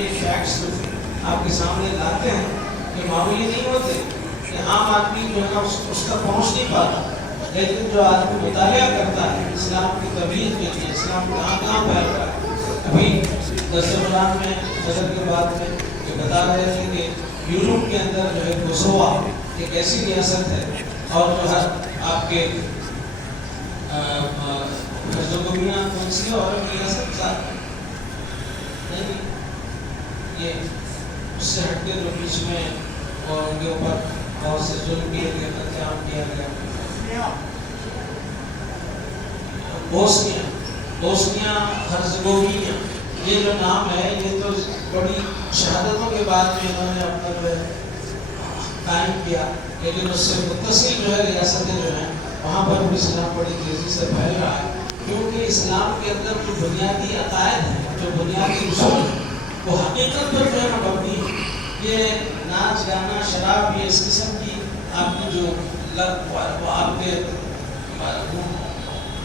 یہ فیکٹس آپ کے سامنے لاتے ہیں کہ معمولی نہیں ہوتے کہ عام آدمی جو ہے نا اس کا پہنچ نہیں پاتا، لیکن جو آدمی مطالعہ کرتا ہے اسلام کی تبلیغ کے لیے، اسلام کہاں کہاں پھیل رہا ہے. ابھی درس قرآن میں فجر کے بعد میں یہ بتا رہے تھے کہ یورپ کے اندر جو ہے کوسووا ایک ایسی ریاست ہے، اور جو ہے آپ کے ہرزگووینا کون سی اور ریاست نہیں، یہ اس سے ہٹ کے جو بیچ میں اور ان کے اوپر بہت سے ظلم کیا گیا، قتل کیا گیا، بوسنیا ہرزگووینا، یہ جو نام ہے یہ تو بڑی شہادتوں کے بعد میں انہوں نے اپنا جو ہے قائم کیا، لیکن اس سے متصل جو ہے ریاستیں جو ہیں وہاں پر بھی اسلام بڑی تیزی سے پھیل رہا ہے، کیونکہ اسلام کے اندر جو بنیادی عقائد ہیں، جو بنیادی اصول ہیں، وہ حقیقت پر جو ہے مبنی ہے. یہ ناچ گانا شراب یہ اس قسم کی آپ کی جو آپ کے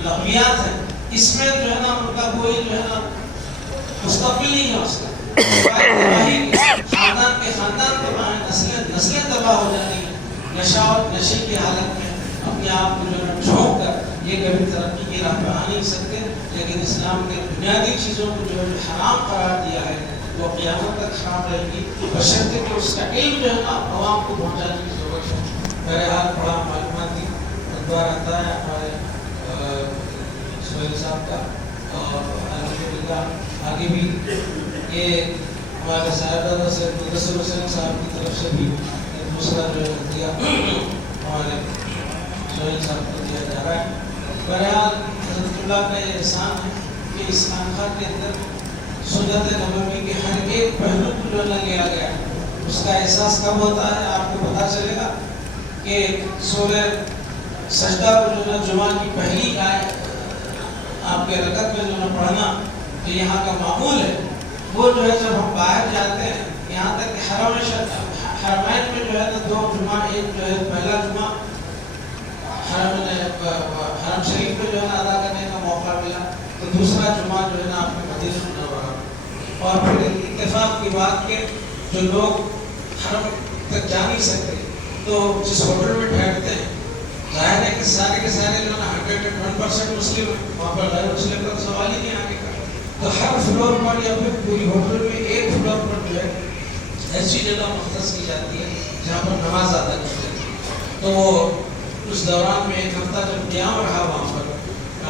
لغویات ہیں، اس میں جو ہے نا ان کا کوئی جو ہے نا مستقبل نہیں ہے. اس کا خاندان کے خاندان تباہ، نسلیں تباہ ہو جانی ہیں. نشہ اور نشے کی حالت میں اپنے آپ کو جو ہے جھونک کر یہ کبھی ترقی کی راہ پہ آ نہیں سکتے. لیکن اسلام کے بنیادی چیزوں کو جو ہے حرام قرار دیا ہے وہ قیامت تک حرام رہے گی، بشرطے کہ اس کا علم جو ہے نا عوام کو پہنچانے کی ضرورت ہے. بہرحال بڑا معلوماتی ادوار آتا ہے ہمارے سہیل صاحب کا، اور الحمدللہ آگے بھی یہ ہمارے صاحبزادہ سے مدثر حسین صاحب کی طرف سے بھی دوسرا جو دیا ہمارے سہیل صاحب کو دیا جا رہا ہے. بہرحال حضرت اللہ کا یہ احسان ہے کہ اس خانقاہ کے اندر سنت نبوی کے ہر ایک پہلو کو جو نہ لیا گیا. اس کا احساس کب ہوتا ہے آپ کو پتہ چلے گا کہ سورہ سجدہ کو جو ہے جمعہ کی پہلی آیت آپ کے رکعت میں جو ہے پڑھنا جو یہاں کا معمول ہے، وہ جو ہے جب ہم باہر جاتے ہیں یہاں تک کہ حرمین میں جو ہے نا دو جمعہ، ایک جو ہے پہلا جمعہ حرم شریف میں جو ہے نا ادا کرنے کا موقع ملا، تو دوسرا جمعہ جو ہے نا آپ کے مدینہ منورہ. اور پھر اتفاق کی بات کہ جو لوگ حرم تک جا نہیں سکتے تو جس ہوٹل میں ٹھہرتے ہیں ظاہر ہے کہ سارے کے سارے جو ہے نا 101% مسلم ہیں، وہاں پر غیر مسلم کا سوال ہی نہیں آنے کا. تو ہر فلور پر یا پھر پوری ہوٹل میں ایک فلور پر جو ہے ایسی جگہ مختص کی جاتی ہے جہاں پر نماز ادا کی جاتی ہے. تو اس دوران میں ایک ہفتہ جب قیام رہا وہاں پر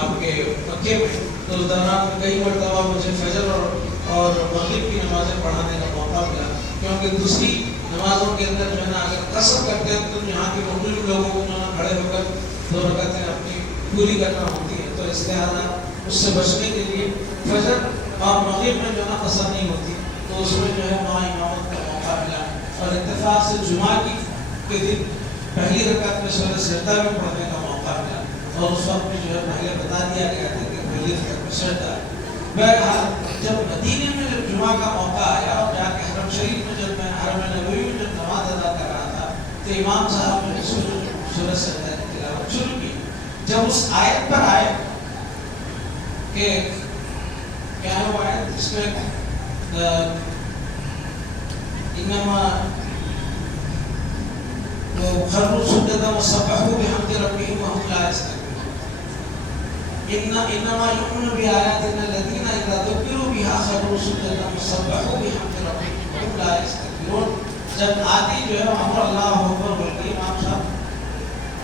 آپ کے مکے میں، تو اس دوران میں کئی مرتبہ مجھے فجر اور مغرب کی نمازیں پڑھانے کا موقع ملا، کیونکہ دوسری نمازوں کے اندر جو ہے نا اگر قصر کرتے ہیں تو یہاں کے مختلف لوگوں کو جو ہے کھڑے ہو کر 2 رکعتیں اپنی پوری کرنا ہوتی ہے. تو اس لحاظ اس سے بچنے کے لیے فجر اور مغرب میں جو ہے نا قصر نہیں ہوتی، تو اس میں جو ہے وہاں امامت کا موقع ملا، اور اتفاق سے جمعہ کے دن پہلی رکعت میں سورہ سجدہ میں پڑھنے کا موقع ملا، اور اس وقت میں جو ہے پہلے بتا دیا گیا تھا کہ پہلی رکعت میں سجدہ ہے. بہرحال جب مدینے میں جب جمعہ کا موقع آیا اور جا کے حرم شریف میں جب میں حرم نبوی میں جب نماز ادا کر رہا تھا تو امام صاحب نے سورہ سجدہ کی تلاوت شروع کی. جب اس آیت پر آئے کہ کیا ہے وہ آیت جس میں انما خروا سجدا وسبحوا بحمد ربهم وهم لا يستكبرون، انما يؤمن بآياتنا الذين اذا ذكروا بها خروا سجدا وسبحوا بحمد ربهم وهم لا يستكبرون. جب آتی جو ہے وہاں پر اللہ اکبر بولتی امام صاحب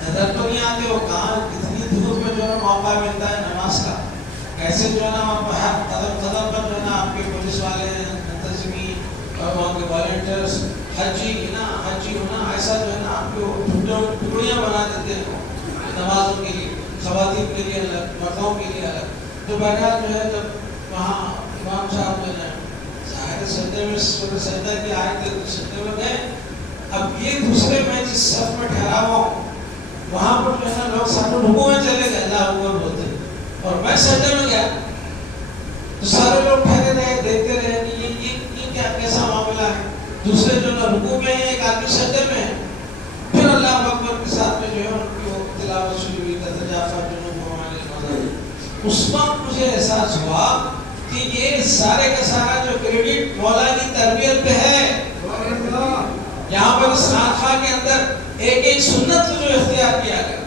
نظر تو نہیں آتے، وہ کہاں اتنی دھوپ میں جو ہے موقع ملتا ہے نماز کا، کیسے جو ہے نا ہر قدم پر جو ہے نا آپ کے پولیس والے منتظمین اور وہاں کے والنٹیئرس حجی ہونا ایسا جو ہے نا آپ کو ٹکڑیاں بنا دیتے ہیں نمازوں کے لیے، خواتین کے لیے الگ، مردوں کے لیے الگ. تو بہرحال جو ہے جب وہاں امام صاحب جو ہے ظاہر سجدے میں سجدہ کی آیت سجدے میں گئے. اب یہ دوسرے میں جس صف میں ٹھہرا ہوا ہوں وہاں پر جو ہے نا لوگ سارے رکوع میں چلے گئے اللہ اکبر بولتے، اور میں سجدے میں گیا تو سارے لوگ ٹھہرے رہے دیکھتے رہے کہ یہ کیا کیسا معاملہ ہے. دوسرے جو نا رکوع میں ہیں، ایک آدمی سجدے میں ہے، پھر اللہ اکبر کے ساتھ میں جو ہے ان کی وہ تلاوت شروع ہوئی تتجافی جنوبهم عن المضاجع. اس وقت مجھے احساس ہوا کہ لیکن یہ سارے کا سارا جو کریڈٹ مولا کی تربیت پہ ہے. یہاں پر اس خانقاہ کے اندر ایک ایک سنت کو جو اختیار کیا گیا,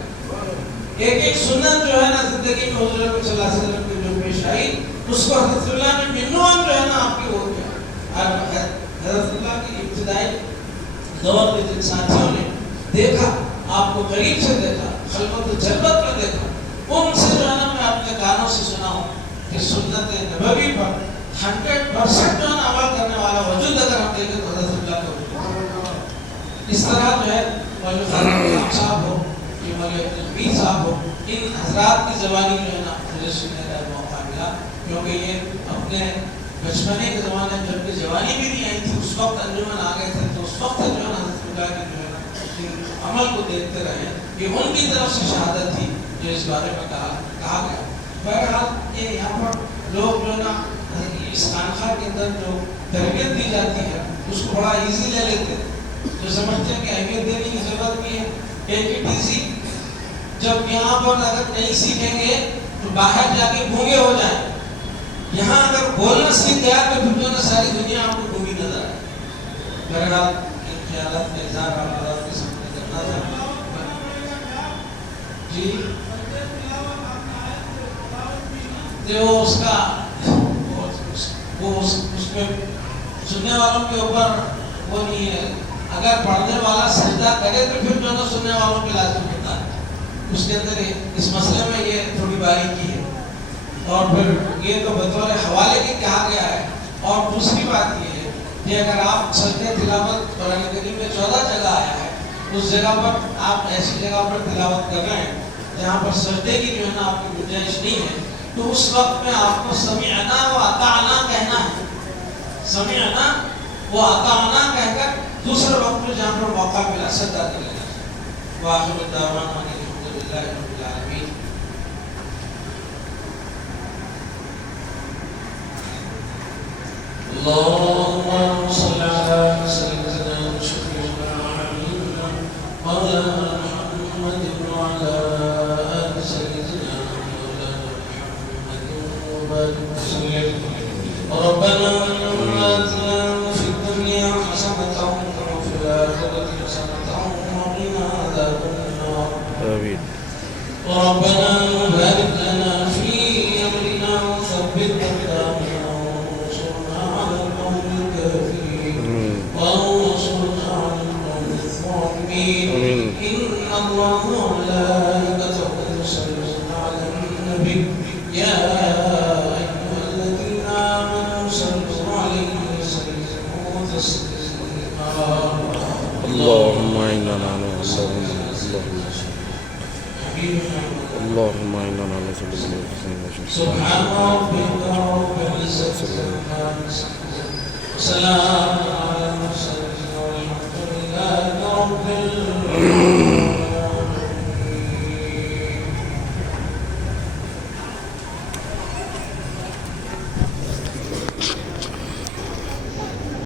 ایک ایک سنت جو ہے نا زندگی میں حضور صلی اللہ علیہ وسلم کی جو پیش آئی, اس کو حضرت اللہ نے منوان جو ہے نا آپ کی ہو گیا. حضرت اللہ کی ابتدائی دور میں جن ساتھیوں نے دیکھا, آپ کو قریب سے دیکھا, خلوت و جلوت میں دیکھا, ان سے جو ہے نا میں اپنے کانوں سے سنا ہوں کہ سنت نبوی پر 100% جو ہے نا عمل کرنے والا وجود اگر ہم دیکھیں تو حضرت اللہ کا وجود. اس طرح جو ہے مولانا خالد صاحب ہو, یہ مولانا پیر صاحب ہو, ان حضرات کی زبانی جو ہے نا مجھے سننے کا موقع ملا, کیونکہ یہ اپنے بچپنے کے زمانے میں جب کہ جوانی بھی نہیں آئی تھی, اس وقت انجمن آ گئے تھے, تو اس وقت جو ہے نا حضرت اللہ کی جو ہے نا عمل کو دیکھتے رہے. یہ ان کی طرف سے شہادت تھی جو اس بارے میں کہا گیا. بہرحال یہ یہاں پر لوگ جو ہے نا اس خانقاہ کے اندر جو تربیت دی جاتی ہے اس کو بڑا ایزی لے لیتے ہیں, جو سمجھتے ہیں کہ اہمیت دینے کی ضرورت بھی ہے. ایک ایزی جب یہاں پر اگر نہیں سیکھیں گے تو باہر جا کے گونگے ہو جائیں. یہاں اگر بولنا سیکھ گیا تو پھر جو ہے ساری دنیا آپ کو گونگی نظر آئے. بہرحال ان خیالات کا اظہار آپ حضرات کے سامنے کرنا تھا. جی جو اس کا وہ اس میں سننے والوں کے اوپر وہ نہیں ہے. اگر پڑھنے والا سجدہ کرے تو پھر جو ہے سننے والوں پہ لازم ہوتا ہے. اس کے اندر اس مسئلے میں یہ تھوڑی باریکی ہے. اور پھر یہ تو بطور حوالے کی کہا گیا ہے. اور دوسری بات یہ ہے کہ اگر آپ سجدہ تلاوت قرآن کریم میں 14 جگہ آیا ہے, اس جگہ پر آپ ایسی جگہ پر تلاوت کر رہے ہیں جہاں پر سجدے کی جو ہے نا آپ کی گنجائش نہیں ہے, تو اس وقت میں آپ کو سمعنا و اطعنا کہنا ہے. سمعنا و اطعنا کہہ کر دوسرے وقت میں جہاں پر موقع ملا سجدہ دے لینا. وآخر الدعوانا ان الحمدللہ رب العالمین. اللهم صل على سيدنا وشفيعنا وحبيبنا مولانا محمد وعلى آل سيدنا مولانا محمد وبارك وسلم. ربنا آتنا في الدنيا حسنة وفي الآخرة حسنة وقنا عذاب النار. آمين. ربنا بارك لنا في أمرنا وثبت أقدامنا وانصرنا على القوم الكافرين وانصرنا على القوم الظالمين. إن الله وملائكته يصلون على النبي يا أيها الذين آمنوا صلوا عليه وسلموا تسليما. اللهم إنا نعوذ اللهم إنا نعوذ بك سبحان ربك رب العزة عما يصفون وسلام